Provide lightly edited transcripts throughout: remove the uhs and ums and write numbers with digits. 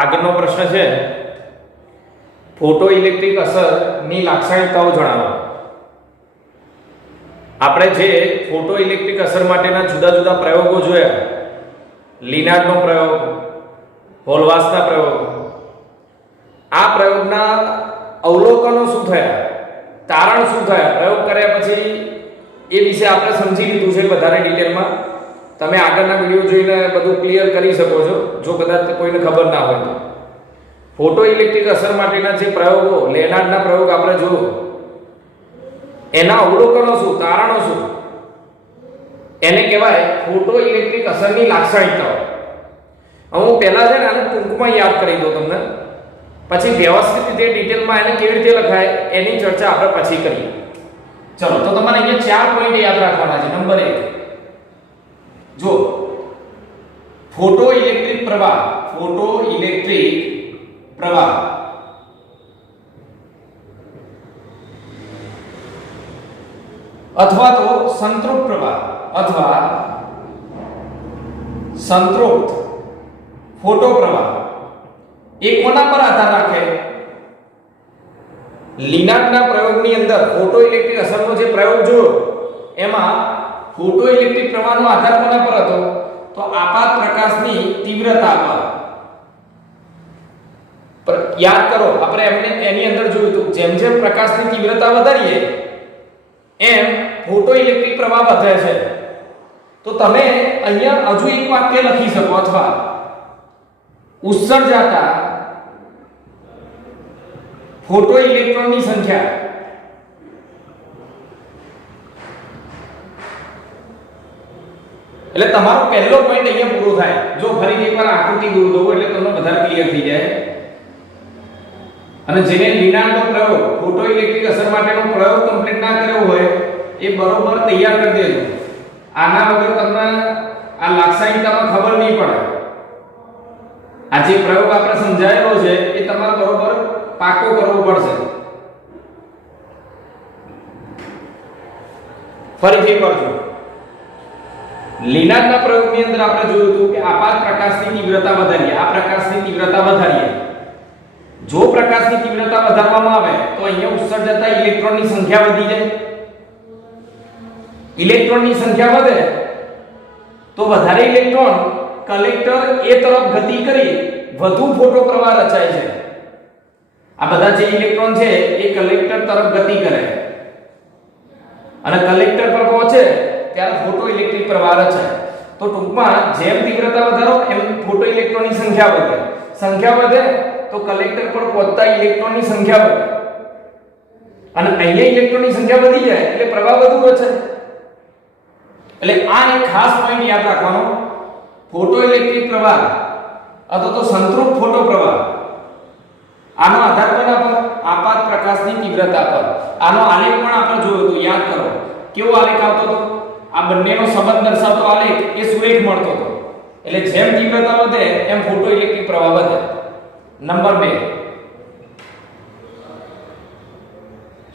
આગળનો પ્રશ્ન છે ફોટો ઇલેક્ટ્રિક અસરની લાક્ષણિકતાઓ જણાવો। આપણે જે ફોટો ઇલેક્ટ્રિક અસર માટેના જુદા જુદા પ્રયોગો જોયા, લિનાર્ડનો પ્રયોગ, હોલવાસના પ્રયોગ, આ પ્રયોગના અવલોકનો શું થયા, તારણ શું થયા, પ્રયોગ કર્યા પછી એ વિશે આપણે સમજી લીધું છે વધારે ડિટેલમાં। તમે આગળના વિડિયો જોઈને બધું ક્લિયર કરી શકો છો જો કદાચ કોઈને ખબર ના હોય તો। ફોટો ઇલેક્ટ્રિક અસર માટેના જે પ્રયોગો, લેનાર્ડના પ્રયોગ આપણે જોયો, એના અવલોકનો શું, તારણો શું, એને કહેવાય ફોટો ઇલેક્ટ્રિક અસરની લાક્ષણિકતાઓ। હું પહેલા છે ને આને ટૂંકમાં યાદ કરી દઉં તમને, પછી વ્યવસ્થિત રીતે ડિટેલમાં એને કેવી રીતે લખાય એની ચર્ચા આપણે પછી કરીએ। ચલો, તો તમારે અહીંયા 4 પોઈન્ટ યાદ રાખવાના છે। નંબર 1, જો ફોટો ઇલેક્ટ્રિક પ્રવાહ, ફોટો ઇલેક્ટ્રિક પ્રવાહ અથવા તો સંતૃપ્ત પ્રવાહ અથવા સંતૃપ્ત ફોટો પ્રવાહ એ કોના પર આધાર રાખે? લિનાર્ડના પ્રયોગની અંદર ફોટો ઇલેક્ટ્રિક અસરનો જે પ્રયોગ જોયો એમાં ફોટો ઇલેક્ટ્રિક પ્રવાહનો આધાર કોના પર હતો? તો આપાત પ્રકાશની તીવ્રતા પર। યાદ કરો, આપણે એની અંદર જોયું હતું જેમ જેમ પ્રકાશની તીવ્રતા વધારીએ એમ ફોટો ઇલેક્ટ્રિક પ્રવાહ વધે છે। તો તમે અહીંયા હજુ એક વાક્ય લખી શકો, અથવા ઉત્સર્જાતા ફોટો ઇલેક્ટ્રોનની સંખ્યા એટલે તમારો પહેલો પોઈન્ટ અહીંયા પૂરો થાય। જો ફરીથી એકવાર આકૃતિ દોર દો એટલે તમને વધારે ક્લિયર થઈ જાય। અને જેને લિનાર્ડનો પ્રયોગ, ફોટો ઇલેક્ટ્રિક અસર માટેનો પ્રયોગ કમ્પ્લીટ ના કર્યો હોય એ બરોબર તૈયાર કરી દેજો। આના વગર તમને આ લાક્ષણિકતામાં ખબર નહીં પડે। આ જે પ્રયોગ આપણે સમજાયેલો છે એ તમારે બરોબર પાકો કરવો પડશે। ફરીથી કરજો। લિનાર્ડના પ્રયોગની અંદર આપણે જોયું હતું કે આપાત પ્રકાશની તીવ્રતા વધારીએ, આ પ્રકાશની તીવ્રતા વધારીએ, જો પ્રકાશની તીવ્રતા વધારવામાં આવે તો અહીંયા ઉત્સર્જતા ઇલેક્ટ્રોનની સંખ્યા વધી જાય। ઇલેક્ટ્રોનની સંખ્યા વધે તો વધારે ઇલેક્ટ્રોન કલેક્ટર એ તરફ ગતિ કરી વધુ ફોટો પ્રવાહ રચાય છે। આ બધા જે ઇલેક્ટ્રોન છે એ કલેક્ટર તરફ ગતિ કરે અને કલેક્ટર પર પહોંચે ત્યારે ફોટો ઇલેક્ટ્રિક પ્રવાહ રચાય। તો ટૂંકમાં જેમ તીવ્રતા વધારો એમ ફોટો ઇલેક્ટ્રોનની સંખ્યા વધે, સંખ્યા વધે તો કલેક્ટર પર પહોંચતા ઇલેક્ટ્રોનની સંખ્યા વધે અને અહીંયા ઇલેક્ટ્રોનની સંખ્યા વધી જાય એટલે પ્રવાહ વધુ રચાય। એટલે આ એક ખાસ પોઈન્ટ યાદ રાખવાનો, ફોટો ઇલેક્ટ્રિક પ્રવાહ અથવા તો સંતૃપ્ત ફોટો પ્રવાહ, આનો આધાર કોના પર? આપાત પ્રકાશની તીવ્રતા પર। આનો આલેખ પણ આપણે જોયો હતો, યાદ કરો કેવો આલેખ આવતો હતો? આ બંનેનો સંબંધ દર્શાવતો આલેખ એ સુરેખ મળતો હતો। એટલે જેમ તીવ્રતા વધે એમ ફોટો ઇલેક્ટ્રિક પ્રવાહ વધે। Number 2,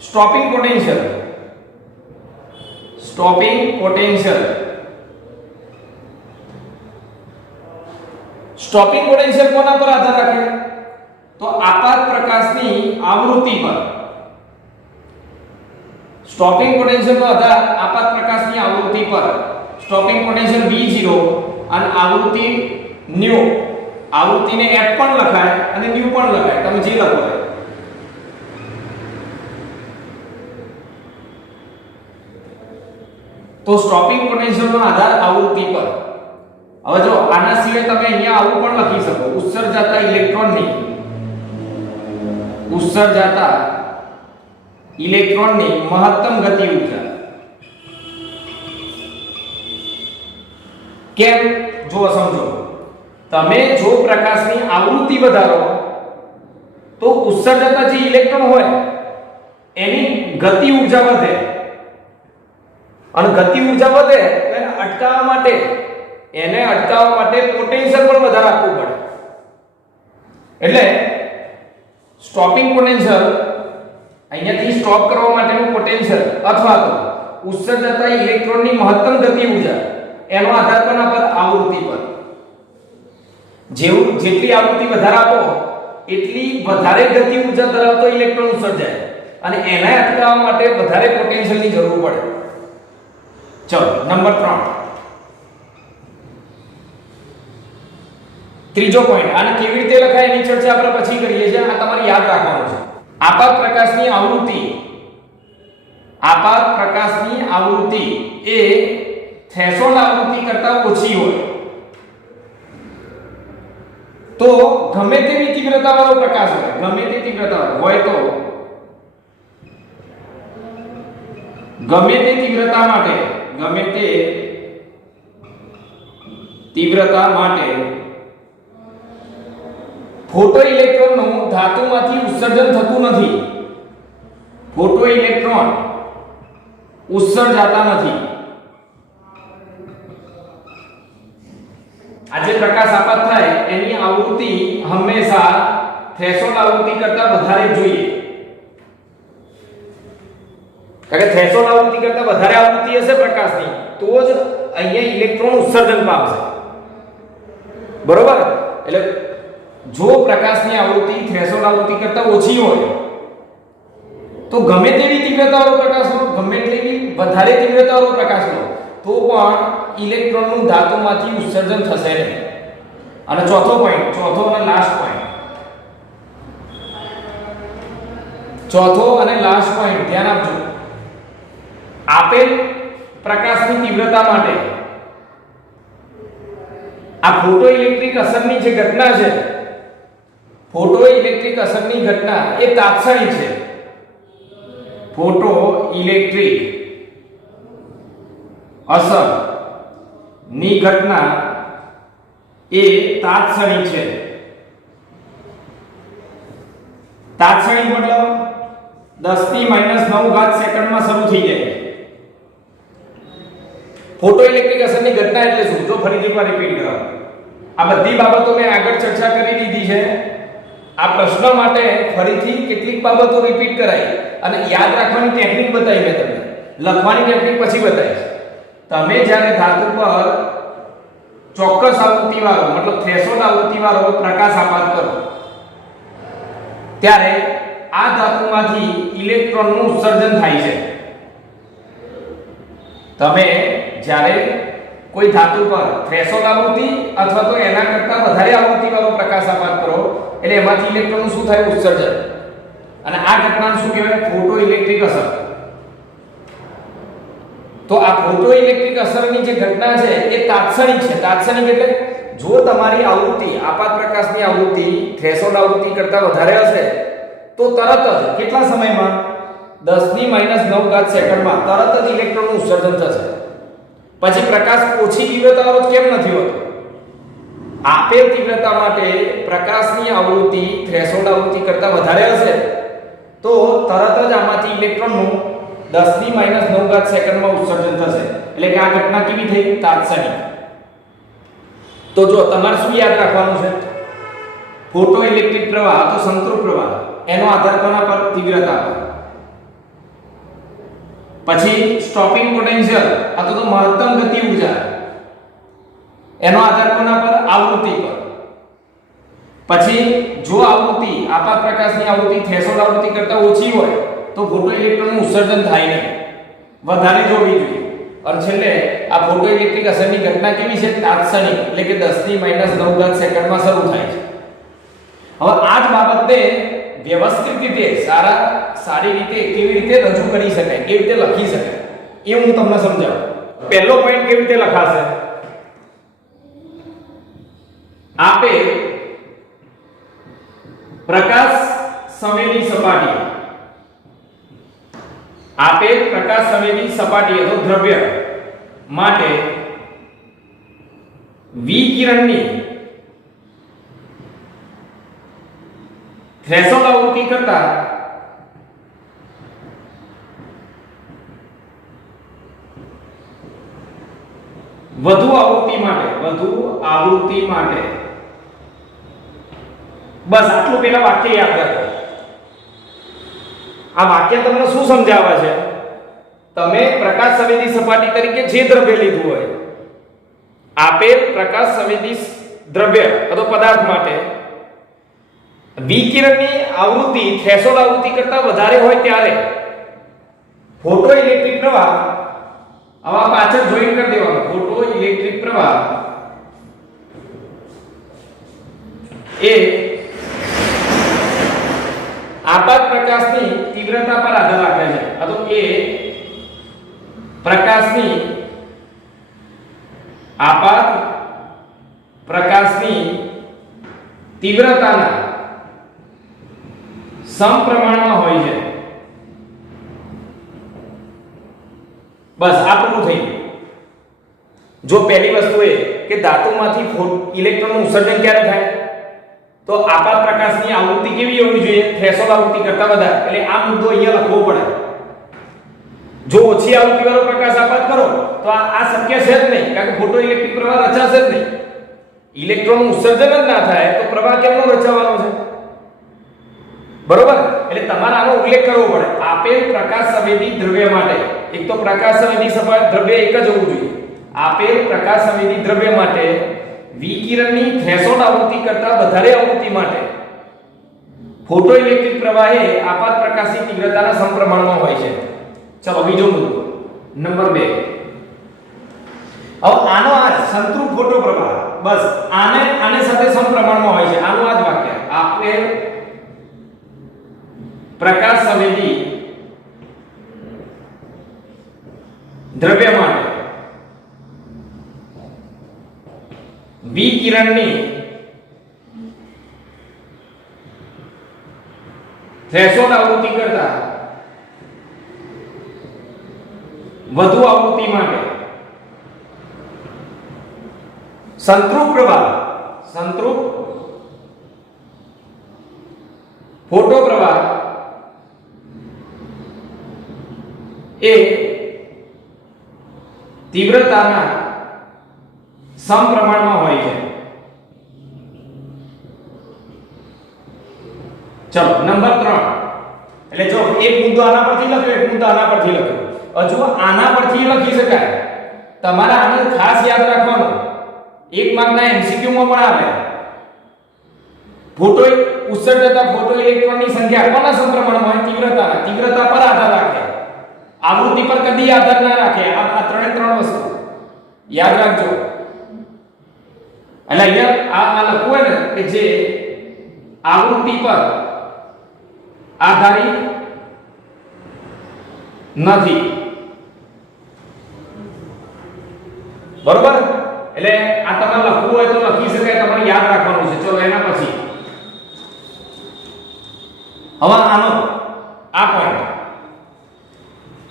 stopping potential. Stopping potential, stopping potential કોના પર આધાર રાખે? તો આપાત પ્રકાશની આવૃત્તિ પર। સ્ટોપિંગ પોટેન્શિયલ નો આધાર આપાત પ્રકાશની આવૃત્તિ પર। સ્ટોપિંગ પોટેન્શિયલ V0 અને આવૃત્તિ ν, આવૃત્તિને f પણ લખાય અને ν પણ લખાય, તમે જે લખો એ। તો સ્ટોપિંગ પોટેન્શિયલ નો આધાર આવૃત્તિ પર। હવે જો આના સિવાય તમે અહીંયા આવું પણ લખી શકો, ઉત્સર્જાતા ઇલેક્ટ્રોનની, ઉત્સર્જાતા ઇલેક્ટ્રોનની મહત્તમ ગતિ ઊર્જા। કેમ? જો સમજો, તમે જો પ્રકાશની આવૃત્તિ વધારો તો ઉત્સર્જતા જે ઇલેક્ટ્રોન હોય એની ગતિ ઊર્જા વધે અને ગતિ ઊર્જા વધે એટલે એને અટકાવવા માટે પોટેન્શિયલ પણ વધારે આપવું પડે। એટલે સ્ટોપિંગ પોટેન્શિયલ અહીંયાથી સ્ટોપ કરવા માટેનું પોટેન્શિયલ અથવા તો ઉત્સર્જતા ઇલેક્ટ્રોનની મહત્તમ ગતિ ઊર્જા એનો આધાર કોના પર? આવૃત્તિ પર। જેટલી આવૃત્તિ વધારે આપો એટલી વધારે ગતિ ઊર્જા ધરાવતો ઇલેક્ટ્રોન ઉત્સર્જાય અને એને અટકાવવા માટે વધારે પોટેન્શિયલની જરૂર પડે. ચલો નંબર 3, ત્રીજો પોઈન્ટ. આને કેવી રીતે લખાય એની ચર્ચા આપણે પછી કરીએ છીએ. આ તમારે યાદ રાખવાનું છે. આપાત પ્રકાશની આવૃત્તિ એ થ્રેશોલ્ડ આવૃત્તિ કરતા ઓછી હોય તો ગમે તેવી તીવ્રતાવાળો પ્રકાશ હોય, ગમે તે તીવ્રતા હોય તો ગમે તે તીવ્રતા માટે ફોટો ઇલેક્ટ્રોનનું ધાતુમાંથી ઉત્સર્જન થતું નથી. ફોટો ઇલેક્ટ્રોન ઉત્સર્જાતા નથી. આજે પ્રકાશ આપાત થાય એની આવૃત્તિ હંમેશા થ્રેશોલ્ડ આવૃત્તિ કરતા વધારે જોઈએ. કારણ કે થ્રેશોલ્ડ આવૃત્તિ કરતા વધારે આવૃત્તિ હશે પ્રકાશની તો જ અહીંયા ઇલેક્ટ્રોન ઉત્સર્જન પામશે. બરોબર? એટલે જો પ્રકાશની આવૃત્તિ થ્રેશોલ્ડ આવૃત્તિ કરતા ઓછી હોય તો ગમે તેવી તીવ્રતાવાળો પ્રકાશ લો, ગમે તેવી વધારે તીવ્રતાવાળો પ્રકાશ લો તો પણ ઇલેક્ટ્રોનનું ધાતુમાંથી ઉત્સર્જન થશે નહીં. અને ચોથો અને લાસ્ટ પોઈન્ટ ધ્યાન આપજો. આપેલ પ્રકાશની તીવ્રતા માટે આ ફોટો ઇલેક્ટ્રિક અસરની જે ઘટના છે, ફોટો ઇલેક્ટ્રિક અસરની ઘટના એ તાત્ક્ષણિક છે. ફોટો ઇલેક્ટ્રિક અસર ની ઘટના એ તાત્ક્ષણિક છે. તાત્ક્ષણિક મતલબ 10⁻⁹ સેકન્ડમાં શરૂ થઈ જાય. ફોટો ઇલેક્ટ્રિક અસરની ઘટના એટલે શું? જો ફરીથી એકવાર રિપીટ કરાવો. આ બધી બાબતો મેં આગળ ચર્ચા કરી દીધી છે. આ પ્રશ્ન માટે ફરીથી કેટલીક બાબતો રિપીટ કરાઈ અને યાદ રાખવાની ટેકનિક બતાવી મેં તમને. લખવાની ટેકનિક પછી બતાવીશ. તમે જ્યારે ધાતુ પર ચોક્કસ આવૃત્તિ વાળો મતલબ થ્રેશોલ્ડ આવૃત્તિ વાળો પ્રકાશ આપાત કરો ત્યારે આ ધાતુમાંથી ઇલેક્ટ્રોનનું ઉત્સર્જન થાય છે. તમે જ્યારે કોઈ ધાતુ પર થ્રેશોલ્ડ આવૃત્તિ અથવા તો એના કરતા વધારે આવૃત્તિ વાળો પ્રકાશ આપાત કરો એટલે એમાંથી ઇલેક્ટ્રોનનું શું થાય? ઉત્સર્જન. અને આ ઘટનાને શું કહેવાય? ફોટો ઇલેક્ટ્રિક અસર. તો આ ફોટો ઇલેક્ટ્રિક અસરની જે ઘટના છે એ તાત્ક્ષણિક છે. તાત્ક્ષણિક એટલે જો તમારી આવૃત્તિ આપાત પ્રકાશની આવૃત્તિ થ્રેશોલ્ડ આવૃત્તિ કરતા વધારે હશે તો તરત જ કેટલા સમયમાં 10⁻⁹ સેકન્ડમાં તરત જ ઇલેક્ટ્રોનનું ઉત્સર્જન થશે. પછી પ્રકાશ ઓછી તીવ્રતાવાળો કેમ નથી હોતો? આપેલ તીવ્રતા માટે પ્રકાશની આવૃત્તિ થ્રેશોલ્ડ આવૃત્તિ કરતા વધારે હશે તો તરત જ આમાંથી ઇલેક્ટ્રોનનું 10⁻⁹ સેકન્ડમાં ઉત્સર્જન થશે. એટલે કે આ ઘટના કેવી થઈ? તાત્ક્ષણિક. તો જો તમારે શું યાદ રાખવાનું છે? ફોટો ઇલેક્ટ્રિક પ્રવાહ તો સંતૃપ્ત પ્રવાહ એનો આધાર કોના પર? તીવ્રતા પર. પછી સ્ટોપિંગ પોટેન્શિયલ અથવા તો મહત્તમ ગતિ ઊર્જા એનો આધાર કોના પર? આવૃત્તિ પર. પછી જો આવૃત્તિ આપાત પ્રકાશની આવૃત્તિ થ્રેશોલ્ડ આવૃત્તિ કરતા ઓછી હોય તો ફોટો ઇલેક્ટ્રોનનું ઉત્સર્જન થાય નહીં, વધારે જોવી જોઈએ. અને છેલ્લે આ ફોટો ઇલેક્ટ્રિક અસરની ઘટના કેવી છે? તાત્ક્ષણિક એટલે કે 10⁻⁹ સેકન્ડમાં શરૂ થાય છે. હવે આ જ બાબતને વ્યવસ્થિત રીતે સારી રીતે કેવી રીતે રજૂ કરી શકાય, કેવી રીતે લખી શકાય એ હું તમને સમજાવું. પહેલો પોઈન્ટ કેવી રીતે લખાશે? આપે પ્રકાશ સંવેદી સપાટી અથવા દ્રવ્ય માટે વિકિરણની થ્રેશોલ્ડ આવૃત્તિ કરતા વધુ આવૃત્તિ માટે બસ આટલું પેલા વાક્ય યાદ રાખો. આ વાક્ય તમને શું સમજાવે છે? તમે પ્રકાશ સંવેદી સપાટી તરીકે જે દ્રવ્ય લીધું હોય, આપેલ પ્રકાશ સંવેદી દ્રવ્ય અથવા પદાર્થ માટે વિકિરણની આવૃત્તિ થ્રેશોલ્ડ આવૃત્તિ કરતા વધારે હોય ત્યારે ફોટો ઇલેક્ટ્રિક પ્રવાહ આવા પાછળ જોઈન કરી દેવાનો ફોટો ઇલેક્ટ્રિક પ્રવાહ એ આપાત પ્રકાશની તીવ્રતા પર આધાર રાખે છે અથવા એ પ્રકાશની આપાત પ્રકાશની તીવ્રતાના સમપ્રમાણમાં હોય છે. બસ આ પૂરું થઈ ગયું. જો પહેલી વસ્તુ એ કે ધાતુમાંથી ઇલેક્ટ્રોનનું ઉત્સર્જન ક્યારે થાય તો આપાત પ્રકાશની આવૃત્તિ કેવી હોવી જોઈએ થ્રેશોલ્ડ આવૃત્તિ કરતા વધારે. એટલે આ મુદ્દો અહીંયા લખવો પડે. જો ઓછી આવૃત્તિ વાળો પ્રકાશ આપાત કરો તો આ શક્ય છે જ નહીં કારણ કે ફોટો ઇલેક્ટ્રિક પ્રવાહ રચાશે જ નહીં. ઇલેક્ટ્રોનનું ઉત્સર્જન જ ના થાય તો પ્રવાહ કેમનો રચાવાનો છે બરોબર. એટલે તમારે આનો ઉલ્લેખ કરવો પડે. આપેલ પ્રકાશ સંવેદી દ્રવ્ય માટે એક તો પ્રકાશ સંવેદી સપાટ દ્રવ્ય એક જ હોવું જોઈએ. આપેલ પ્રકાશ સંવેદી દ્રવ્ય માટે વિકિરણની થ્રેશોલ્ડ આવૃત્તિ કરતા વધારે આવૃત્તિ માટે ફોટો ઇલેક્ટ્રિક પ્રવાહ એ આપાત પ્રકાશની તીવ્રતાના સમપ્રમાણમાં હોય છે. ચલો બીજો મુદ્દો નંબર 2. હવે આનો આ સંતૃપ્ત ફોટો પ્રવાહ બસ આને સાથે સમપ્રમાણમાં હોય છે. આનું આ જ વાક્ય આપેલ પ્રકાશ સંવેદી દ્રવ્ય માટે વિકિરણની થ્રેશોલ્ડ આવૃત્તિ કરતા વધુ આવૃત્તિ માટે સંતૃપ્ત ફોટો પ્રવાહ એ તીવ્રતાના સમપ્રમાણમાં હોય છે. ચલો નંબર 3. એટલે જો એક મુદ્દો આના પરથી લખ્યો એક મુદ્દો આના પરથી લખ્યો. હજુ આના પરથી લખી શકાય. તમારે આને ખાસ યાદ રાખવાનું. એક માર્કના MCQ માં પણ આવે. ફોટો ઉત્સર્જતા ફોટો ઇલેક્ટ્રોનની સંખ્યા કોના સમપ્રમાણમાં હોય તીવ્રતા પર આધાર રાખે. આવૃત્તિ પર કદી આધાર ના રાખે. આ ત્રણ વસ્તુ યાદ રાખજો. એટલે અહીંયા આ લખવું હોય ને કે જે આવૃત્તિ પર આધારિત નથી બરોબર. એટલે આ તમારે લખવું હોય તો લખી શકાય. તમારે યાદ રાખવાનું છે. ચલો એના પછી હવે આનો આ પોઈન્ટ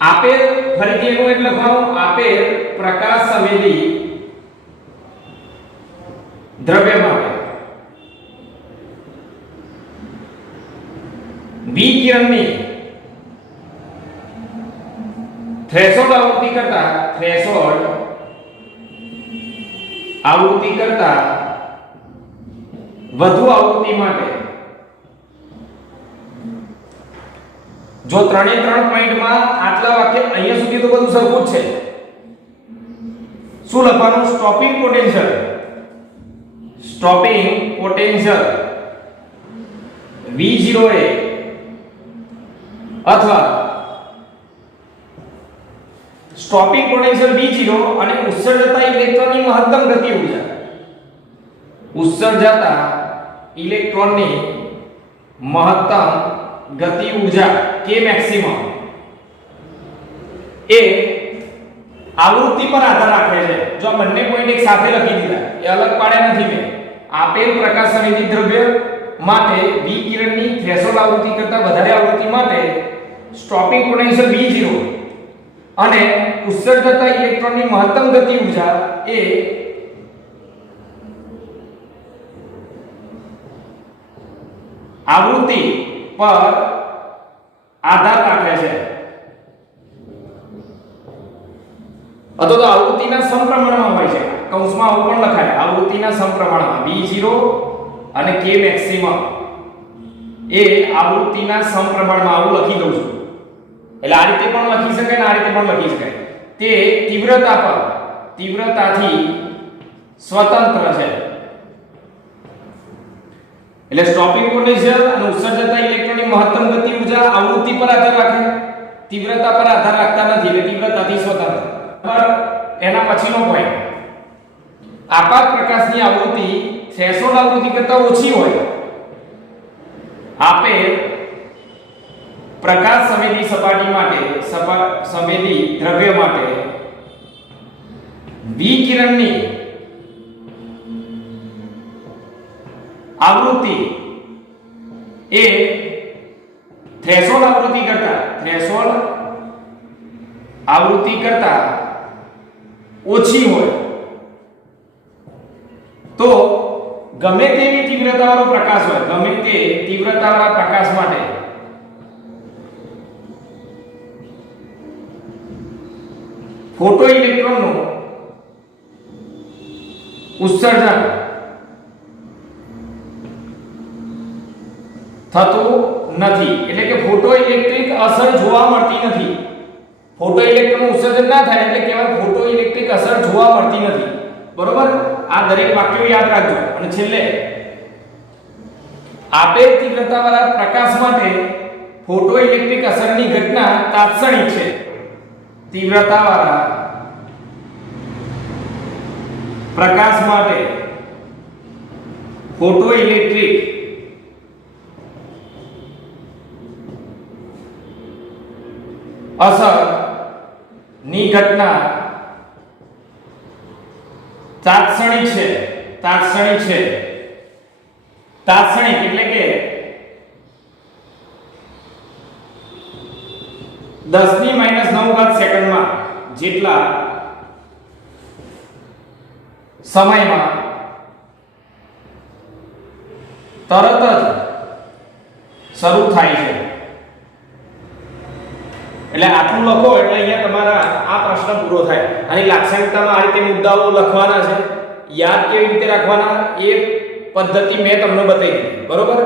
આપેલ ફરીથી એનું એક લખવાનું આપેલ પ્રકાશ સંવેદી દ્રવ્ય માટે વિકિરણની થ્રેશોલ્ડ આવૃત્તિ કરતા વધુ આવૃત્તિ માટે જો 3 પોઈન્ટમાં આટલા વાક્ય અહીંયા સુધી તો બધું સરખું જ છે. શું લખવાનું સ્ટોપિંગ પોટેન્શિયલ V0A અથવા સ્ટોપિંગ પોટેન્શિયલ V0 અને ઉત્સર્જતા ઇલેક્ટ્રોનની મહત્તમ ગતિ ઊર્જા ઉત્સર્જતા ઇલેક્ટ્રોનની મહત્તમ ગતિ ઊર્જા K મેક્સિમમ એ આવૃત્તિ પર આધાર રાખે છે. જો આ બંને પોઈન્ટ એક સાથે લખી દીધા એ અલગ પાડ્યા નથી મેં. આપેલ પ્રકાશ સંવેદી દ્રવ્ય માટે વિકિરણની થ્રેશોલ્ડ આવૃત્તિ કરતા વધારે આવૃત્તિ માટે સ્ટોપિંગ પોટેન્શિયલ V0 અને ઉત્સર્જતા ઇલેક્ટ્રોનની મહત્તમ ગતિ ઊર્જા એ આવૃત્તિ પર આધાર રાખે છે. અથવા તો આવૃત્તિના સમપ્રમાણમાં હોય છે. કૌંસમાં આવું પણ લખાય આવૃત્તિના સમપ્રમાણમાં V0 અને K મેક્સિમમ એ આવૃત્તિના સમપ્રમાણમાં આવું લખી દઉં છું. એટલે આ રીતે પણ લખી શકાય ને આ રીતે પણ લખી શકાય. તે તીવ્રતાથી સ્વતંત્ર છે. એટલે સ્ટોપિંગ પોટેન્શિયલ અને ઉત્સર્જતા ઇલેક્ટ્રોનની મહત્તમ ગતિ ઊર્જા આવૃત્તિ પર આધાર રાખે, તીવ્રતા પર આધાર રાખતા નથી, એટલે તીવ્રતાથી સ્વતંત્ર. બરાબર. એના પછીનો પોઈન્ટ, આપાત પ્રકાશની આવૃત્તિ થ્રેશોલ્ડ આવૃત્તિ કરતા ઓછી હોય આપેલ પ્રકાશ સંવેદી સપાટી માટે સંવેદી દ્રવ્ય માટે વિકિરણની આવૃત્તિ એ થ્રેશોલ્ડ આવૃત્તિ કરતા ઓછી હોય તો ગમે તેવી તીવ્રતાવાળો પ્રકાશ હોય, ગમે તે તીવ્રતાવાળા પ્રકાશ માટે ફોટો ઇલેક્ટ્રોનનું ઉત્સર્જન થતું નથી, એટલે કે ફોટો ઇલેક્ટ્રિક અસર જોવા મળતી નથી. ફોટો ઇલેક્ટ્રોનનું ઉત્સર્જન ના થાય એટલે કહેવાય ફોટો ઇલેક્ટ્રિક અસર જોવા મળતી નથી. બરોબર. આ દરેક વાક્યો યાદ રાખજો. અને છેલ્લે આપેલ તીવ્રતાવાળા પ્રકાશ માટે ફોટો ઇલેક્ટ્રિક અસરની ઘટના તાત્ક્ષણિક છે. તીવ્રતાવાળા પ્રકાશ માટે ફોટો ઇલેક્ટ્રિક અસર ની ઘટના તાત્ક્ષણિક છે. તાત્ક્ષણિક એટલે કે 10⁻⁹ સેકન્ડમાં જેટલા સમયમાં તરત જ શરૂ થાય છે. એટલે આટલું લખો એટલે અહીંયા તમારા આ પ્રશ્ન પૂરો થાય. આની લાક્ષણિકતામાં આ રીતે મુદ્દાઓ લખવાના છે. યાદ કેવી રીતે રાખવાના એ પદ્ધતિ મેં તમને બતાવી દીધી. બરોબર.